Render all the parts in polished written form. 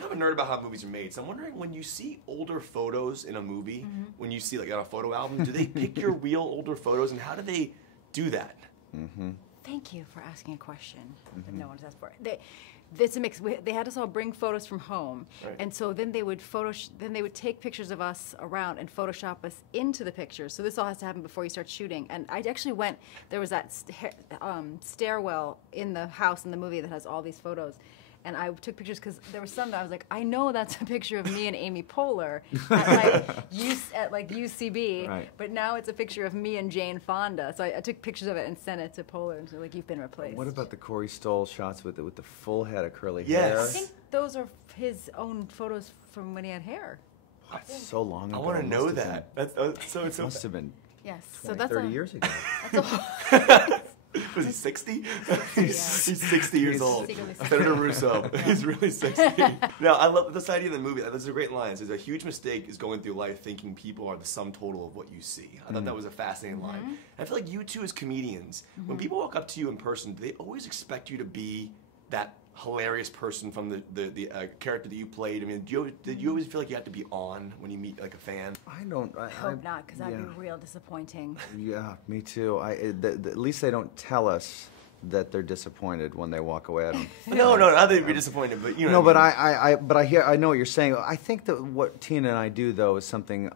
kind of a nerd about how movies are made, so I'm wondering, when you see older photos in a movie, when you see like on a photo album, do they pick your real older photos, and how do they do that? Thank you for asking a question that no one's asked for. It's a mix. They had us all bring photos from home, and so then they would take pictures of us around and Photoshop us into the pictures. So this all has to happen before you start shooting. And I actually went. There was that stairwell in the house in the movie that has all these photos. And I took pictures because there was some that I was like, I know that's a picture of me and Amy Poehler at UCB, but now it's a picture of me and Jane Fonda. So I took pictures of it and sent it to Poehler and said, like, you've been replaced. What about the Corey Stoll shots with the full head of curly Yes. hair? I think those are his own photos from when he had hair. That's so long ago. I want to know that. It must have been Yes, 20, so that's 30 years ago. Was he 60? He's 60 years old. Secretly 60. Senator Russo. He's really 60. No, I love this idea in the movie. This is a great line. It says, a huge mistake is going through life thinking people are the sum total of what you see. I thought that was a fascinating line. And I feel like you two as comedians, when people walk up to you in person, do they always expect you to be that hilarious person from the character that you played? I mean, did you always feel like you had to be on when you meet like a fan? I don't. I hope not, because that'd be real disappointing. Yeah, me too. At least they don't tell us that they're disappointed when they walk away. I don't No, not that they'd be disappointed, but you know. No, what I mean. but I know what you're saying. I think that what Tina and I do though is something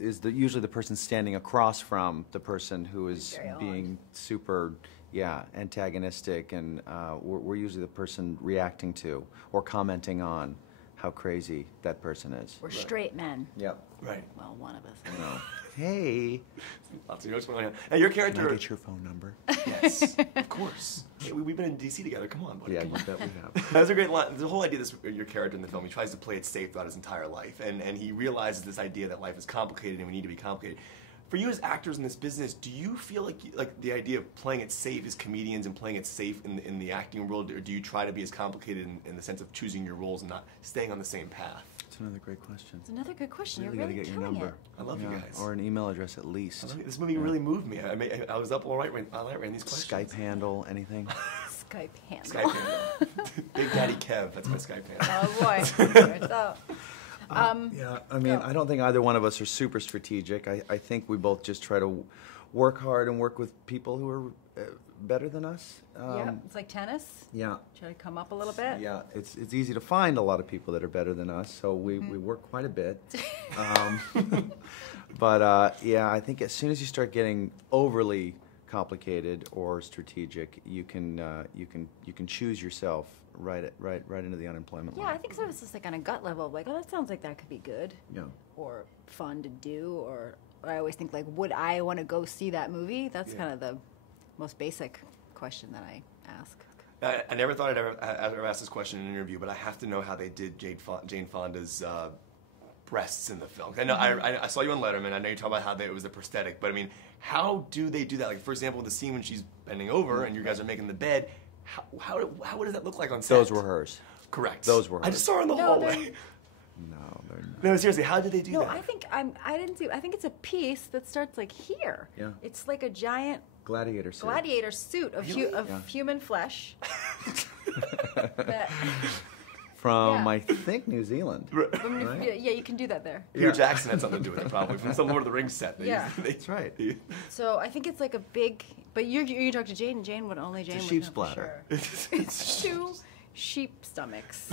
usually the person standing across from the person who is being super. Yeah, antagonistic, and we're usually the person reacting to or commenting on how crazy that person is. We're straight men. Yep. Right. Well, one of us. No. Hey. Lots of jokes going on. And your character. Can I get your phone number? Yes, of course. Hey, we've been in D.C. together. Come on, buddy. Yeah, I bet we have. That's a great line. The whole idea of your character in the film, he tries to play it safe throughout his entire life, and he realizes this idea that life is complicated and we need to be complicated. For you as actors in this business, do you feel like the idea of playing it safe as comedians and playing it safe in the acting world, or do you try to be as complicated in the sense of choosing your roles and not staying on the same path? That's another great question. It's another good question. Really You're really gotta get your killing number. it. I love you guys. Or an email address at least. This movie really moved me. I was up all night ran these questions. Skype handle, anything? Skype handle. Skype handle. Big Daddy Kev. That's my Skype handle. Oh boy. So, yeah, I mean, I don't think either one of us are super strategic. I think we both just try to work hard and work with people who are better than us. yeah, it's like tennis. Yeah. Try to come up a little bit. Yeah, it's easy to find a lot of people that are better than us, so we work quite a bit. But yeah, I think as soon as you start getting overly complicated or strategic, you can choose yourself right into the unemployment line. Yeah, I think sometimes it's just like on a gut level, like, oh, that sounds like that could be good. Yeah. Or fun to do, or I always think, like, would I want to go see that movie? That's kind of the most basic question that I ask. I never thought I'd ever ask this question in an interview, but I have to know how they did Jane Fonda's breasts in the film. I know I saw you on Letterman. I know you talk about how it was a prosthetic, but I mean, how do they do that? Like, for example, the scene when she's bending over and you guys are making the bed. How does that look like on set? Those were hers. Correct. Those were hers. I just saw her in the hallway. No, they're not. No, seriously, how did they do that? No, I didn't see. I think it's a piece that starts like here. Yeah. It's like a giant Gladiator suit. of human flesh. that, From, I think, New Zealand. right? Yeah, you can do that there. Peter Jackson had something to do with it, probably, from some Lord of the Rings set. That's right. So I think it's like a big. But you talk to Jane, and Jane would only Jane. It's a would sheep's know for bladder. Sure. It's 2 sheep stomachs.